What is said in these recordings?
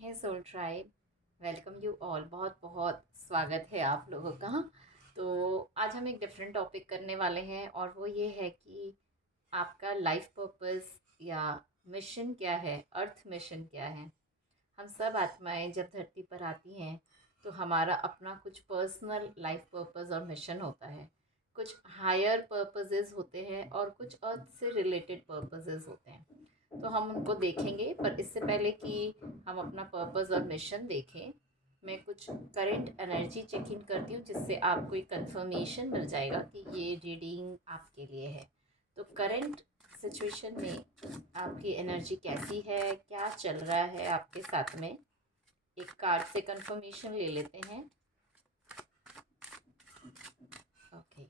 Hey soul tribe, welcome you all. बहुत बहुत स्वागत है आप लोगों का। तो आज हम एक डिफरेंट टॉपिक करने वाले हैं और वो ये है कि आपका लाइफ पर्पस या मिशन क्या है, अर्थ मिशन क्या है। हम सब आत्माएं जब धरती पर आती हैं तो हमारा अपना कुछ पर्सनल लाइफ पर्पस और मिशन होता है। कुछ हायर पर्पसेस होते हैं और कुछ अर्थ से रिलेटेड पर्पसेस होते हैं। तो हम उनको देखेंगे, पर इससे पहले कि हम अपना पर्पस और मिशन देखें, मैं कुछ करंट एनर्जी चेक इन करती हूँ जिससे आपको एक कंफर्मेशन मिल जाएगा कि ये रीडिंग आपके लिए है। तो करंट सिचुएशन में आपकी एनर्जी कैसी है, क्या चल रहा है आपके साथ में, एक कार्ड से कंफर्मेशन ले लेते हैं। ओके,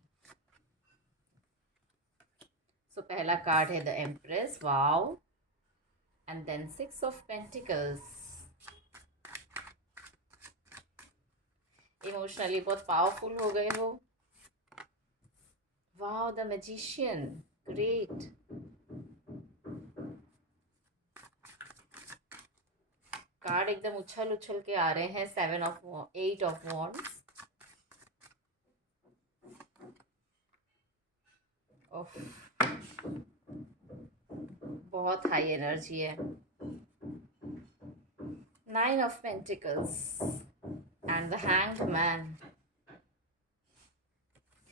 सो पहला कार्ड है the empress, wow, and then six of pentacles. Emotionally बहुत पावरफुल हो गए हो। Wow, the magician, great. Card एकदम उछल उछल के आ रहे हैं, seven of eight of wands. Oh, बहुत हाई एनर्जी है। Nine of pentacles and the hanged man.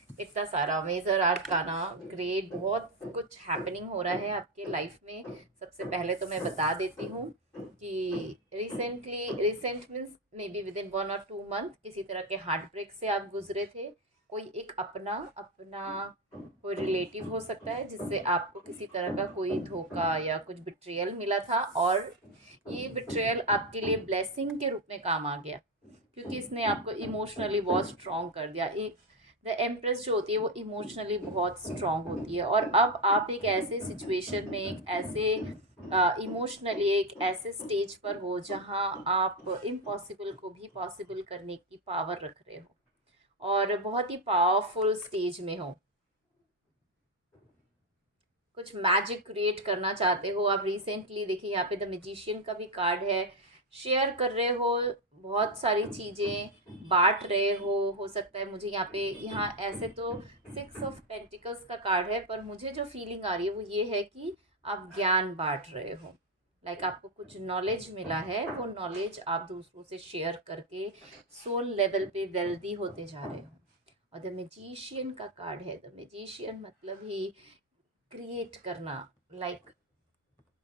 इतना सारा मेजर आर्ट का ना, ग्रेट, बहुत कुछ हैपनिंग हो रहा है आपके लाइफ में। सबसे पहले तो मैं बता देती हूँ कि recent means may be with in 1 और 2 मंथ किसी तरह के हार्ट ब्रेक से आप गुजरे थे। कोई एक अपना अपना कोई रिलेटिव हो सकता है जिससे आपको किसी तरह का कोई धोखा या कुछ बिट्रियल मिला था, और ये बिट्रियल आपके लिए ब्लेसिंग के रूप में काम आ गया क्योंकि इसने आपको इमोशनली बहुत स्ट्रॉन्ग कर दिया। द एम्प्रेस जो होती है वो इमोशनली बहुत स्ट्रांग होती है, और अब आप एक ऐसे सिचुएशन में, एक ऐसे इमोशनली एक ऐसे स्टेज पर हो जहां आप इम्पॉसिबल को भी पॉसिबल करने की पावर रख रहे हो और बहुत ही पावरफुल स्टेज में हो। कुछ मैजिक क्रिएट करना चाहते हो आप। रिसेंटली देखिए यहाँ पे द मैजिशियन का भी कार्ड है। शेयर कर रहे हो, बहुत सारी चीज़ें बांट रहे हो सकता है। मुझे यहाँ पे, यहाँ ऐसे तो सिक्स ऑफ पेंटिकल्स का कार्ड है, पर मुझे जो फीलिंग आ रही है वो ये है कि आप ज्ञान बांट रहे हो। लाइक आपको कुछ नॉलेज मिला है, वो नॉलेज आप दूसरों से शेयर करके सोल लेवल पे वेल्दी होते जा रहे हो। और द मैजिशियन का कार्ड है। द मैजिशियन मतलब ही क्रिएट करना, like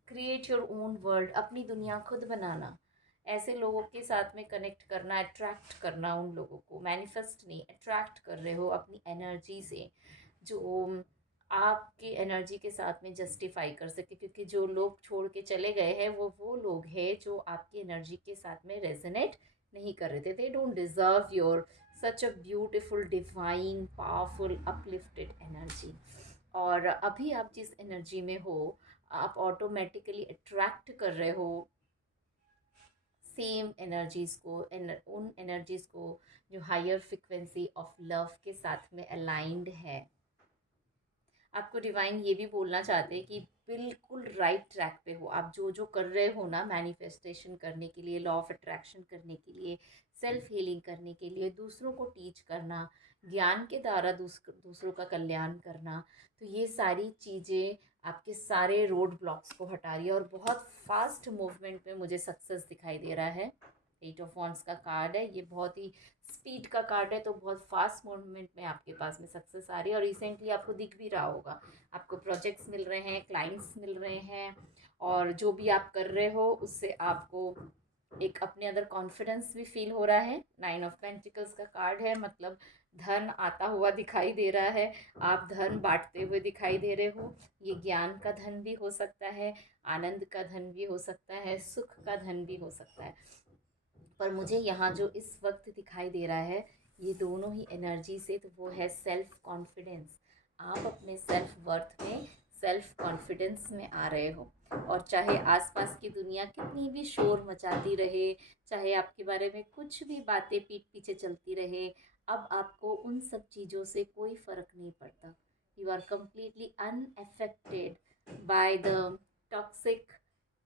create your own world, अपनी दुनिया खुद बनाना, ऐसे लोगों के साथ में कनेक्ट करना, अट्रैक्ट करना उन लोगों को। मैनिफेस्ट नहीं, अट्रैक्ट कर रहे हो अपनी एनर्जी से, जो आपकी एनर्जी के साथ में जस्टिफाई कर सके, क्योंकि जो लोग छोड़ के चले गए हैं वो लोग हैं जो आपकी एनर्जी के साथ में रेजोनेट नहीं कर रहे थे। They don't deserve your such a beautiful divine powerful uplifted energy. और अभी आप जिस एनर्जी में हो, आप ऑटोमेटिकली अट्रैक्ट कर रहे हो सेम एनर्जीज को, उन एनर्जीज को जो हायर फ्रिक्वेंसी ऑफ लव के साथ में अलाइंड है। आपको डिवाइन ये भी बोलना चाहते हैं कि बिल्कुल राइट ट्रैक पे हो आप। जो जो कर रहे हो ना, मैनिफेस्टेशन करने के लिए, लॉ ऑफ अट्रैक्शन करने के लिए, सेल्फ हीलिंग करने के लिए, दूसरों को टीच करना, ज्ञान के द्वारा दूसरों का कल्याण करना, तो ये सारी चीज़ें आपके सारे रोड ब्लॉक्स को हटा रही है। और बहुत फास्ट मूवमेंट में मुझे सक्सेस दिखाई दे रहा है। एट ऑफ वॉन्ड्स का कार्ड है, ये बहुत ही स्पीड का कार्ड है, तो बहुत फास्ट मूवमेंट में आपके पास में सक्सेस आ रही है। और रिसेंटली आपको दिख भी रहा होगा, आपको प्रोजेक्ट्स मिल रहे हैं, क्लाइंट्स मिल रहे हैं, और जो भी आप कर रहे हो उससे आपको एक अपने अंदर कॉन्फिडेंस भी फील हो रहा है। नाइन ऑफ पेंटिकल्स का कार्ड है, मतलब धन आता हुआ दिखाई दे रहा है, आप धन बांटते हुए दिखाई दे रहे हो। ये ज्ञान का धन भी हो सकता है, आनंद का धन भी हो सकता है, सुख का धन भी हो सकता है। पर मुझे यहाँ जो इस वक्त दिखाई दे रहा है, ये दोनों ही एनर्जी से, तो वो है सेल्फ कॉन्फिडेंस। आप अपने सेल्फ वर्थ में, सेल्फ कॉन्फिडेंस में आ रहे हो। और चाहे आसपास की दुनिया कितनी भी शोर मचाती रहे, चाहे आपके बारे में कुछ भी बातें पीठ पीछे चलती रहे, अब आपको उन सब चीज़ों से कोई फ़र्क नहीं पड़ता। You are completely unaffected by the toxic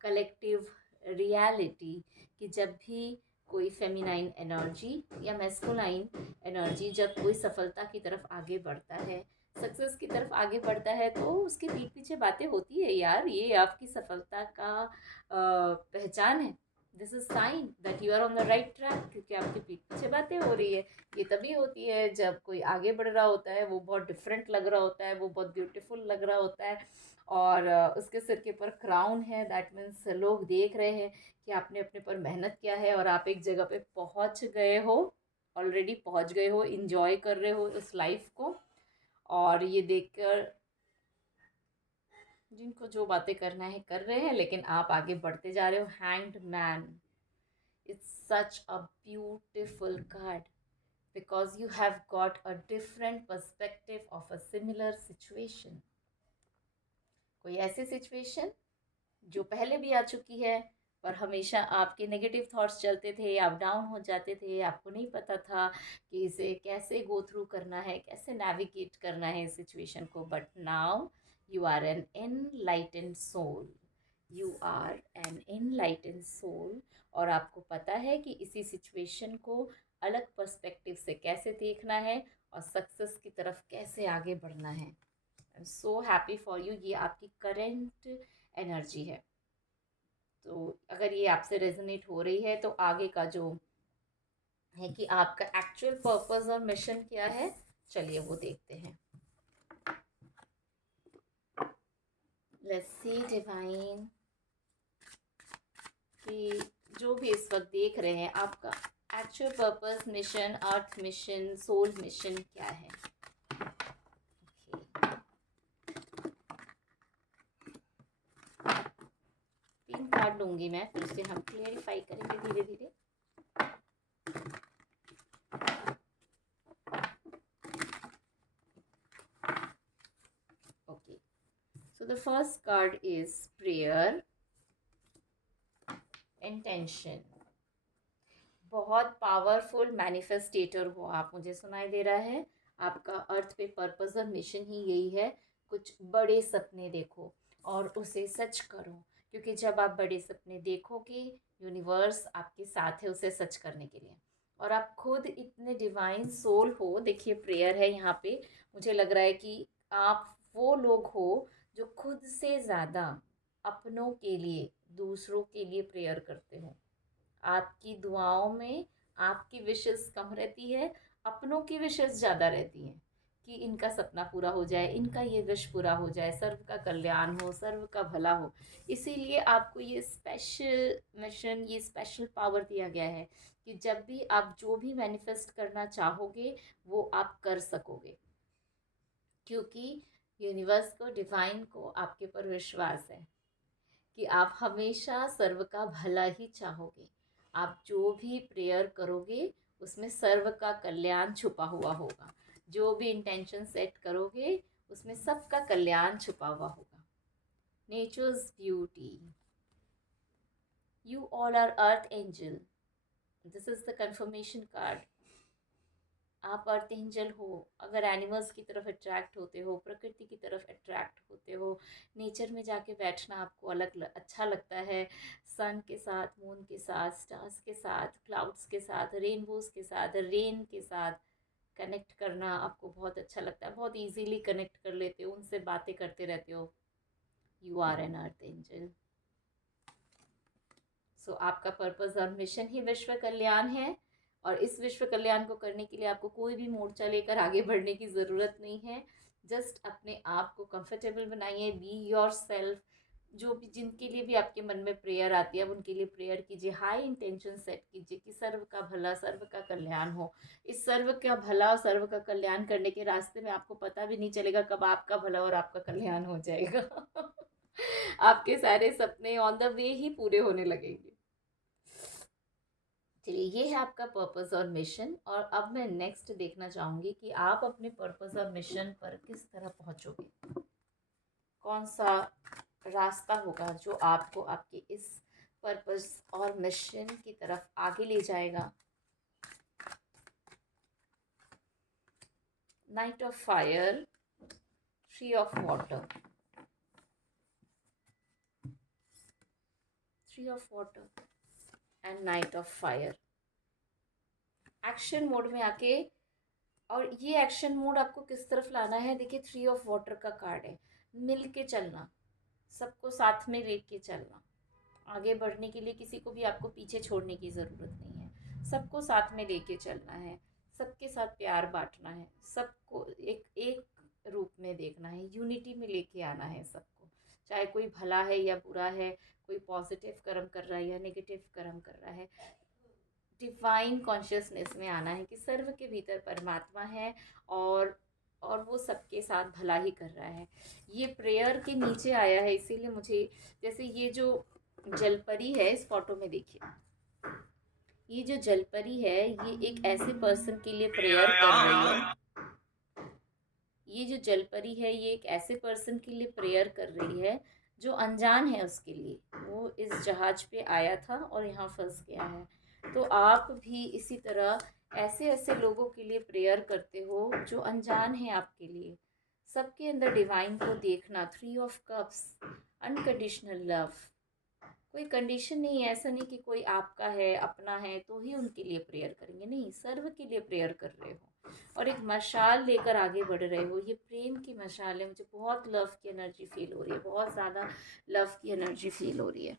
collective reality कि जब भी कोई फेमिनाइन एनर्जी या मैस्कुलाइन एनर्जी जब कोई सफलता की तरफ आगे बढ़ता है, सक्सेस की तरफ आगे बढ़ता है, तो उसके पीठ पीछे बातें होती है यार, ये आपकी सफलता का पहचान है। This is sign that you are on the right track, क्योंकि आपके पीठ पीछे बातें हो रही है। ये तभी होती है जब कोई आगे बढ़ रहा होता है, वो बहुत डिफरेंट लग रहा होता है, वो बहुत ब्यूटीफुल लग रहा होता है, और उसके सिर के ऊपर क्राउन है। दैट मीन्स लोग देख रहे हैं कि आपने अपने पर मेहनत किया है और आप एक जगह पे पहुंच गए हो, ऑलरेडी पहुंच गए हो, इंजॉय कर रहे हो उस लाइफ को। और ये देखकर जिनको जो बातें करना है कर रहे हैं, लेकिन आप आगे बढ़ते जा रहे हो। Hanged man, it's such a beautiful card because you have got a different perspective of a similar situation. कोई ऐसी सिचुएशन जो पहले भी आ चुकी है, पर हमेशा आपके नेगेटिव थॉट्स चलते थे, आप डाउन हो जाते थे, आपको नहीं पता था कि इसे कैसे गो थ्रू करना है, कैसे नेविगेट करना है इस सिचुएशन को। But now you are an enlightened soul, you are an enlightened soul, और आपको पता है कि इसी सिचुएशन को अलग पर्सपेक्टिव से कैसे देखना है और सक्सेस की तरफ कैसे आगे बढ़ना है। I am so happy for you. ये आपकी करेंट एनर्जी है। तो अगर ये आपसे रेजोनेट हो रही है, तो आगे का जो है कि आपका एक्चुअल पर्पस और मिशन क्या है, चलिए वो देखते हैं। लेट्स सी डिवाइन कि जो भी इस वक्त देख रहे हैं, आपका एक्चुअल पर्पस, मिशन, अर्थ मिशन, सोल मिशन क्या है। तीन कार्ड लूंगी मैं, फिर उसे हम क्लियरिफाई करेंगे धीरे धीरे। Okay, so the first card is prayer, intention. बहुत पावरफुल मैनिफेस्टेटर हो आप, मुझे सुनाई दे रहा है। आपका अर्थ पे पर्पस और मिशन ही यही है, कुछ बड़े सपने देखो और उसे सच करो, क्योंकि जब आप बड़े सपने देखोगे, यूनिवर्स आपके साथ है उसे सच करने के लिए। और आप खुद इतने डिवाइन सोल हो। देखिए प्रेयर है यहाँ पे, मुझे लग रहा है कि आप वो लोग हो जो खुद से ज़्यादा अपनों के लिए, दूसरों के लिए प्रेयर करते हो। आपकी दुआओं में आपकी विशेस कम रहती है, अपनों की विशेस ज़्यादा रहती हैं कि इनका सपना पूरा हो जाए, इनका ये विश पूरा हो जाए, सर्व का कल्याण हो, सर्व का भला हो। इसीलिए आपको ये स्पेशल मिशन, ये स्पेशल पावर दिया गया है कि जब भी आप जो भी मैनिफेस्ट करना चाहोगे, वो आप कर सकोगे, क्योंकि यूनिवर्स को, डिवाइन को आपके पर विश्वास है कि आप हमेशा सर्व का भला ही चाहोगे। आप जो भी प्रेयर करोगे, उसमें सर्व का कल्याण छुपा हुआ होगा। जो भी इंटेंशन सेट करोगे, उसमें सबका कल्याण छुपा हुआ होगा। Nature's beauty, you all are earth angel. This is the confirmation card. आप अर्थ एंजल हो। अगर एनिमल्स की तरफ अट्रैक्ट होते हो, प्रकृति की तरफ अट्रैक्ट होते हो, नेचर में जाके बैठना आपको अच्छा लगता है, सन के साथ, मून के साथ, स्टार्स के साथ, क्लाउड्स के साथ, रेनबोज के साथ, रेन के साथ कनेक्ट करना आपको बहुत अच्छा लगता है, बहुत इजीली कनेक्ट कर लेते हो, उनसे बातें करते रहते हो। You are an earth angel. So आपका पर्पस और मिशन ही विश्व कल्याण है, और इस विश्व कल्याण को करने के लिए आपको कोई भी मोर्चा लेकर आगे बढ़ने की ज़रूरत नहीं है। जस्ट अपने आप को कंफर्टेबल बनाइए, बी योर सेल्फ। जो भी, जिनके लिए भी आपके मन में प्रेयर आती है, अब उनके लिए प्रेयर कीजिए, हाई इंटेंशन सेट कीजिए कि सर्व का भला, सर्व का कल्याण हो। इस सर्व का भला और सर्व का कल्याण करने के रास्ते में आपको पता भी नहीं चलेगा कब आपका भला और आपका कल्याण हो जाएगा। आपके सारे सपने ऑन द वे ही पूरे होने लगेंगे। चलिए, ये है आपका पर्पस और मिशन। और अब मैं नेक्स्ट देखना चाहूँगी कि आप अपने पर्पस और मिशन पर किस तरह पहुँचोगे, कौन सा रास्ता होगा जो आपको आपके इस पर्पस और मिशन की तरफ आगे ले जाएगा। Night of fire, three of water, three of water and night of fire. Action mode में आके, और ये एक्शन मोड आपको किस तरफ लाना है, देखिए थ्री ऑफ वाटर का कार्ड है, मिल के चलना, सबको साथ में लेके चलना। आगे बढ़ने के लिए किसी को भी आपको पीछे छोड़ने की ज़रूरत नहीं है, सबको साथ में लेके चलना है, सबके साथ प्यार बांटना है, सबको एक एक रूप में देखना है, यूनिटी में लेके आना है सबको, चाहे कोई भला है या बुरा है, कोई पॉजिटिव कर्म कर रहा है या नेगेटिव कर्म कर रहा है। डिवाइन कॉन्शियसनेस में आना है कि सर्व के भीतर परमात्मा है, और वो सबके साथ भला ही कर रहा है। ये प्रेयर के नीचे आया है, इसीलिए मुझे, जैसे ये जो जलपरी है इस फोटो में देखिए, ये जो जलपरी है ये एक ऐसे पर्सन के लिए प्रेयर कर रही है, ये जो जलपरी है ये एक ऐसे पर्सन के लिए प्रेयर कर रही है जो अनजान है उसके लिए। वो इस जहाज पे आया था और यहाँ फंस गया है। तो आप भी इसी तरह ऐसे ऐसे लोगों के लिए प्रेयर करते हो जो अनजान है आपके लिए। सबके अंदर डिवाइन को देखना, three of cups, unconditional love, कोई कंडीशन नहीं है, ऐसा नहीं कि कोई आपका है, अपना है तो ही उनके लिए प्रेयर करेंगे, नहीं, सर्व के लिए प्रेयर कर रहे हो और एक मशाल लेकर आगे बढ़ रहे हो। ये प्रेम की मशाल है, मुझे बहुत लव की एनर्जी फील हो रही है, बहुत ज़्यादा लव की एनर्जी फील हो रही है।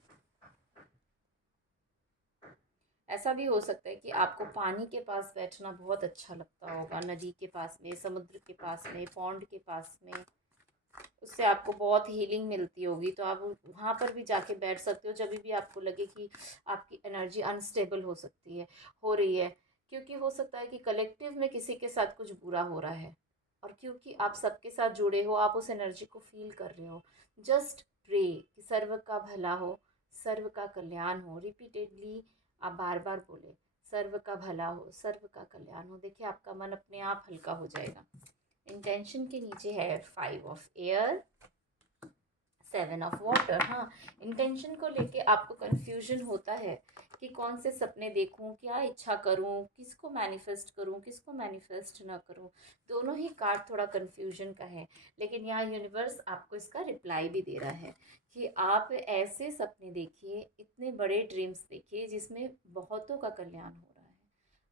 ऐसा भी हो सकता है कि आपको पानी के पास बैठना बहुत अच्छा लगता होगा, नदी के पास में, समुद्र के पास में, पॉन्ड के पास में, उससे आपको बहुत हीलिंग मिलती होगी, तो आप वहाँ पर भी जाके बैठ सकते हो जब भी आपको लगे कि आपकी एनर्जी अनस्टेबल हो सकती है, हो रही है, क्योंकि हो सकता है कि कलेक्टिव में किसी के साथ कुछ बुरा हो रहा है, और क्योंकि आप सबके साथ जुड़े हो, आप उस एनर्जी को फील कर रहे हो। जस्ट प्रे कि सर्व का भला हो, सर्व का कल्याण हो, रिपीटेडली आप बार बार बोले, सर्व का भला हो, सर्व का कल्याण हो, देखिए आपका मन अपने आप हल्का हो जाएगा। इंटेंशन के नीचे है five of air, seven of water. हाँ, इंटेंशन को लेके आपको कंफ्यूजन होता है कि कौन से सपने देखूं, क्या इच्छा करूं, किसको मैनिफेस्ट करूं, किसको मैनिफेस्ट ना करूं। दोनों ही कार्ड थोड़ा कंफ्यूजन का है, लेकिन यहाँ यूनिवर्स आपको इसका रिप्लाई भी दे रहा है कि आप ऐसे सपने देखिए, इतने बड़े ड्रीम्स देखिए जिसमें बहुतों का कल्याण हो रहा है,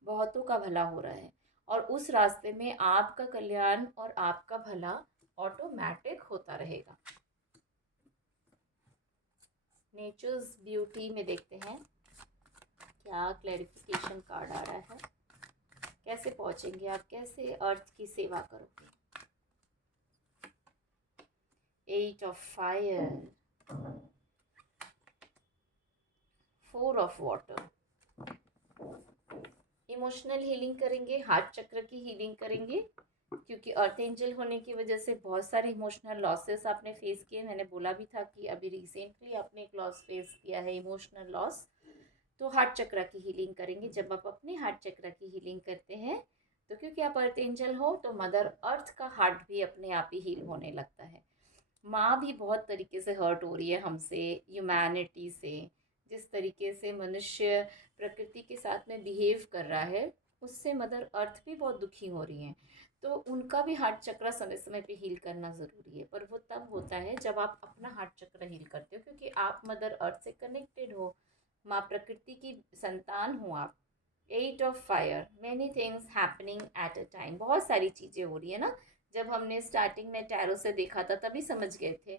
बहुतों का भला हो रहा है, और उस रास्ते में आपका कल्याण और आपका भला ऑटोमेटिक होता रहेगा। नेचर्स ब्यूटी में देखते हैं क्या क्लैरिफिकेशन कार्ड आ रहा है, कैसे पहुंचेंगे आप, कैसे अर्थ की सेवा करोगे। Eight of fire, four of water, emotional healing करेंगे, हार्ट चक्र की हीलिंग करेंगे, क्योंकि अर्थ एंजल होने की वजह से बहुत सारे इमोशनल लॉसेस आपने फेस किए। मैंने बोला भी था कि अभी रिसेंटली आपने एक लॉस फेस किया है, इमोशनल लॉस, तो हार्ट चक्र की हीलिंग करेंगे। जब आप अपने हार्ट चक्र की हीलिंग करते हैं तो क्योंकि आप अर्थ एंजल हो तो मदर अर्थ का हार्ट भी अपने आप ही हील होने लगता है। माँ भी बहुत तरीके से हर्ट हो रही है हमसे, ह्यूमैनिटी से, जिस तरीके से मनुष्य प्रकृति के साथ में बिहेव कर रहा है उससे मदर अर्थ भी बहुत दुखी हो रही हैं। तो उनका भी हार्ट चक्र समय समय पे हील करना ज़रूरी है, पर वो तब होता है जब आप अपना हार्ट चक्र हील करते हो, क्योंकि आप मदर अर्थ से कनेक्टेड हो, माँ प्रकृति की संतान हो आप। Eight of fire, many things happening at a time, बहुत सारी चीज़ें हो रही है ना। जब हमने स्टार्टिंग में टैरो से देखा था तभी समझ गए थे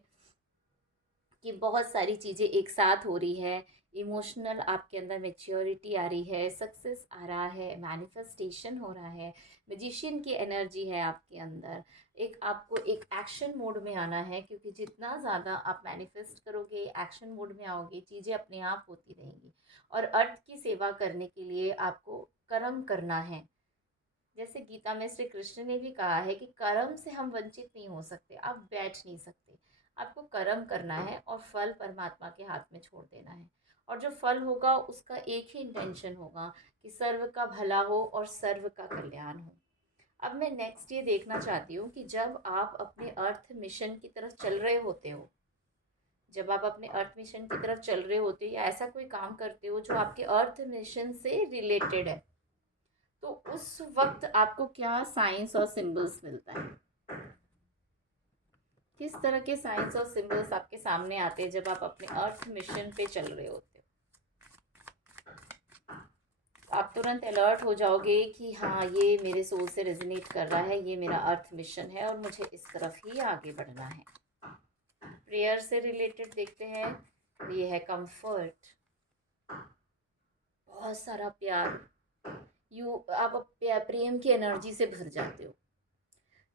कि बहुत सारी चीज़ें एक साथ हो रही है। इमोशनल आपके अंदर मैच्योरिटी आ रही है, सक्सेस आ रहा है, मैनिफेस्टेशन हो रहा है, मैजिशियन की एनर्जी है आपके अंदर। एक आपको एक एक्शन मोड में आना है, क्योंकि जितना ज़्यादा आप मैनिफेस्ट करोगे, एक्शन मोड में आओगे, चीज़ें अपने आप होती रहेंगी। और अर्थ की सेवा करने के लिए आपको कर्म करना है। जैसे गीता में श्री कृष्ण ने भी कहा है कि कर्म से हम वंचित नहीं हो सकते, आप बैठ नहीं सकते, आपको कर्म करना है और फल परमात्मा के हाथ में छोड़ देना है। और जो फल होगा उसका एक ही इंटेंशन होगा कि सर्व का भला हो और सर्व का कल्याण हो। अब मैं नेक्स्ट ये देखना चाहती हूँ कि जब आप अपने अर्थ मिशन की तरफ चल रहे होते हो, जब आप अपने अर्थ मिशन की तरफ चल रहे होते हो या ऐसा कोई काम करते हो जो आपके अर्थ मिशन से रिलेटेड है, तो उस वक्त आपको क्या साइंस और सिंबल्स मिलता है, किस तरह के साइंस और सिंबल्स आपके सामने आते हैं जब आप अपने अर्थ मिशन पे चल रहे होते हो। आप तुरंत अलर्ट हो जाओगे कि हाँ, ये मेरे सोल से रेजोनेट कर रहा है, ये मेरा अर्थ मिशन है और मुझे इस तरफ ही आगे बढ़ना है। प्रेयर से रिलेटेड देखते हैं, ये है कंफर्ट, बहुत सारा प्यार। आप प्रेम की एनर्जी से भर जाते हो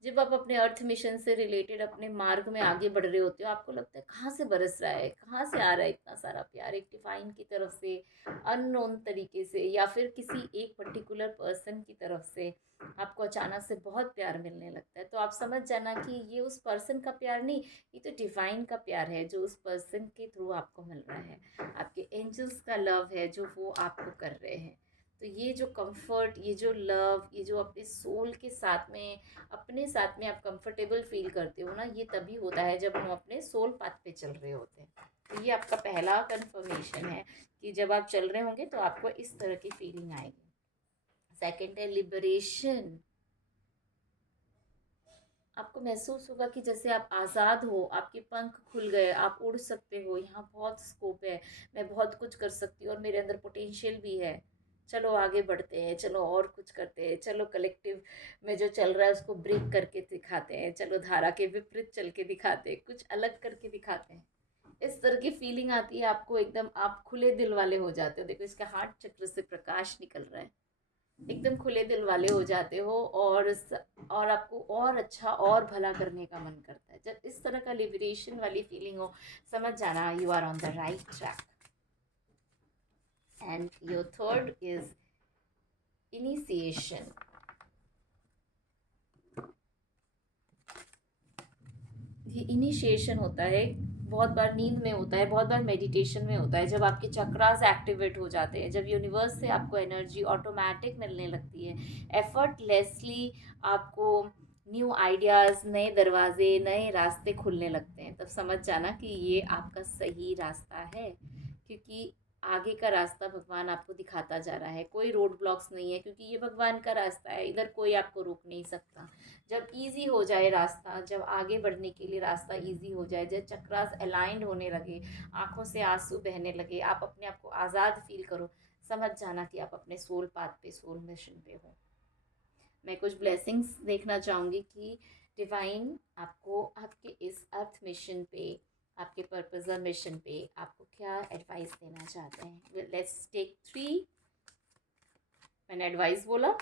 जब आप अपने अर्थ मिशन से रिलेटेड अपने मार्ग में आगे बढ़ रहे होते हो। आपको लगता है कहाँ से बरस रहा है, कहाँ से आ रहा है इतना सारा प्यार, एक डिवाइन की तरफ से, अननोन तरीके से, या फिर किसी एक पर्टिकुलर पर्सन की तरफ से आपको अचानक से बहुत प्यार मिलने लगता है। तो आप समझ जाना कि ये उस पर्सन का प्यार नहीं, ये तो डिवाइन का प्यार है जो उस पर्सन के थ्रू आपको मिल रहा है। आपके एंजल्स का लव है जो वो आपको कर रहे हैं। तो ये जो कंफर्ट, ये जो लव, ये जो अपने सोल के साथ में, अपने साथ में आप कंफर्टेबल फील करते हो ना, ये तभी होता है जब हम अपने सोल पाथ पे चल रहे होते हैं। तो ये आपका पहला कंफर्मेशन है कि जब आप चल रहे होंगे तो आपको इस तरह की फीलिंग आएगी। सेकंड है लिबरेशन। आपको महसूस होगा कि जैसे आप आज़ाद हो, आपके पंख खुल गए, आप उड़ सकते हो, यहाँ बहुत स्कोप है, मैं बहुत कुछ कर सकती हूँ और मेरे अंदर पोटेंशियल भी है। चलो आगे बढ़ते हैं, चलो और कुछ करते हैं, चलो कलेक्टिव में जो चल रहा है उसको ब्रेक करके दिखाते हैं, चलो धारा के विपरीत चल के दिखाते हैं, कुछ अलग करके दिखाते हैं। इस तरह की फीलिंग आती है आपको, एकदम आप खुले दिल वाले हो जाते हो। देखो इसका हार्ट चक्र से प्रकाश निकल रहा है, एकदम खुले दिल वाले हो जाते हो और आपको और अच्छा और भला करने का मन करता है। जब इस तरह का लिबरेशन वाली फीलिंग हो, समझ जाना you are on the right track. And your third is initiation. ये इनिशिएशन होता है, बहुत बार नींद में होता है, बहुत बार मेडिटेशन में होता है, जब आपके चक्रास एक्टिवेट हो जाते हैं, जब यूनिवर्स से आपको एनर्जी ऑटोमेटिक मिलने लगती है, एफर्टलेसली आपको न्यू आइडियाज़, नए दरवाजे, नए रास्ते खुलने लगते हैं। तब समझ जाना कि ये आपका सही रास्ता है, क्योंकि आगे का रास्ता भगवान आपको दिखाता जा रहा है। कोई रोड ब्लॉक्स नहीं है, क्योंकि ये भगवान का रास्ता है, इधर कोई आपको रोक नहीं सकता। जब इजी हो जाए रास्ता, जब आगे बढ़ने के लिए रास्ता इजी हो जाए, जब चक्रास अलाइंड होने लगे, आंखों से आंसू बहने लगे, आप अपने आप को आज़ाद फील करो, समझ जाना कि आप अपने सोल पाथ पे, सोल मिशन पे हो। मैं कुछ ब्लेसिंग्स देखना चाहूँगी कि डिवाइन आपको आपके इस अर्थ मिशन पे, आपके पर्पस और मिशन पे आपको क्या एडवाइस देना चाहते हैं। Let's take 3। मैंने एडवाइस बोला,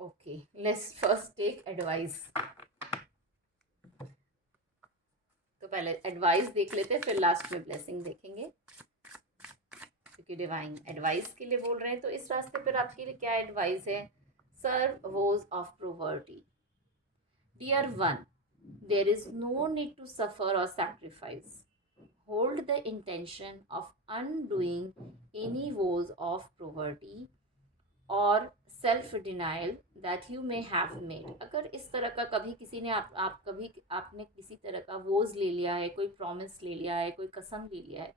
okay, let's first take advice. तो पहले एडवाइस देख लेते हैं, फिर लास्ट में ब्लेसिंग देखेंगे, क्योंकि डिवाइन एडवाइस के लिए बोल रहे हैं। तो इस रास्ते पर आपके लिए क्या एडवाइस है। Serve vows of poverty. Dear one, there is no need to suffer और sacrifice. Hold the intention of undoing any woes of poverty or self denial that you may have made। अगर इस तरह का कभी किसी ने आप कभी आपने किसी तरह का वोज ले लिया है, कोई प्रॉमिस ले लिया है, कोई कसम ले लिया है,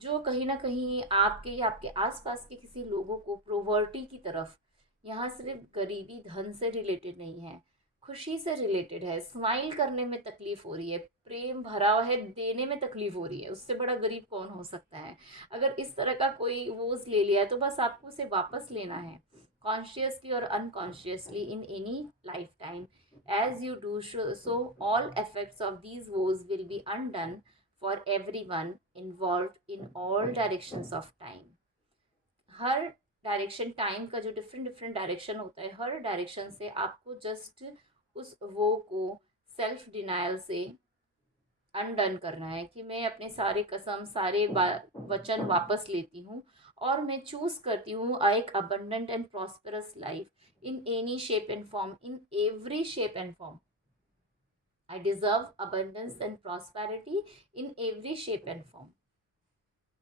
जो कहीं ना कहीं आपके या आपके आसपास के किसी लोगों को प्रोवर्टी की तरफ, यहाँ सिर्फ गरीबी धन से रिलेटेड नहीं है, खुशी से रिलेटेड है। स्माइल करने में तकलीफ हो रही है, प्रेम भरा है, देने में तकलीफ हो रही है, उससे बड़ा गरीब कौन हो सकता है। अगर इस तरह का कोई वोज ले लिया है तो बस आपको उसे वापस लेना है, कॉन्शियसली और unconsciously, in any lifetime. As you do so, all effects of these woes will be undone for everyone involved in all directions of time। Her direction, time का जो डिफरेंट डिफरेंट डायरेक्शन होता है, हर direction से आपको just उस वो को self denial से अनडन करना है कि मैं अपने सारे कसम, सारे वचन वापस लेती हूँ और मैं चूज करती हूँ एक abundant and prosperous life in any shape and form, in every shape and form. I deserve abundance and prosperity in every shape and form.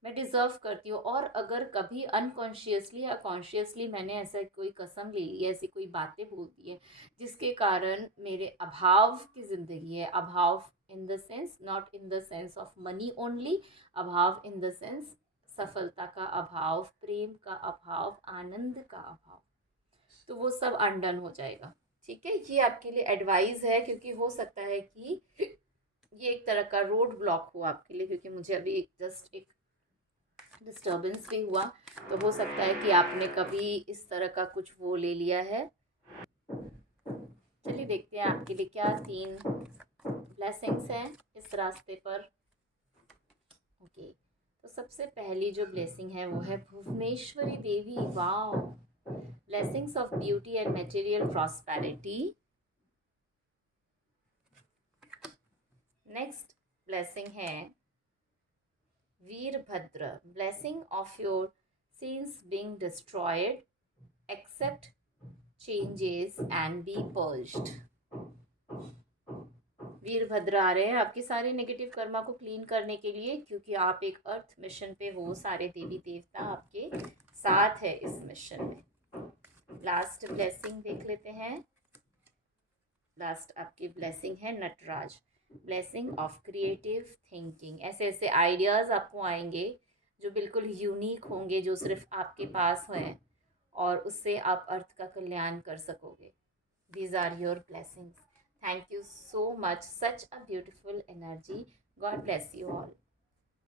मैं डिज़र्व करती हूँ। और अगर कभी अनकॉन्शियसली या कॉन्शियसली मैंने ऐसा कोई कसम ले ली है, ऐसी कोई बातें बोल दी है जिसके कारण मेरे अभाव की ज़िंदगी है, अभाव in the sense, not in the sense of money only, अभाव इन द सेंस सफलता का अभाव, प्रेम का अभाव, आनंद का अभाव, तो वो सब अनडन हो जाएगा। ठीक है, ये आपके लिए एडवाइस है, क्योंकि हो सकता है कि ये एक तरह का रोड ब्लॉक हो आपके लिए, क्योंकि मुझे अभी जस्ट एक डिस्टर्बेंस भी हुआ, तो हो सकता है कि आपने कभी इस तरह का कुछ वो ले लिया है। चलिए देखते हैं आपके लिए क्या 3 ब्लेसिंग्स हैं इस रास्ते पर। ओके, तो सबसे पहली जो ब्लेसिंग है वो है Bhuvaneshwari Devi. Wow, blessings of beauty and material prosperity. Next blessing है Veerabhadra, blessing of your sins being destroyed, accept changes and be purged। Veerabhadra आ रहे हैं आपके सारे नेगेटिव कर्मा को क्लीन करने के लिए, क्योंकि आप एक अर्थ मिशन पे हो, सारे देवी देवता आपके साथ है इस मिशन में। लास्ट ब्लेसिंग देख लेते हैं। लास्ट आपकी ब्लेसिंग है Nataraj, blessing of creative thinking. ऐसे ऐसे आइडियाज़ आपको आएंगे जो बिल्कुल यूनिक होंगे, जो सिर्फ आपके पास हैं, और उससे आप अर्थ का कल्याण कर सकोगे। These are your blessings. Thank you so much. Such a beautiful energy. God bless you all.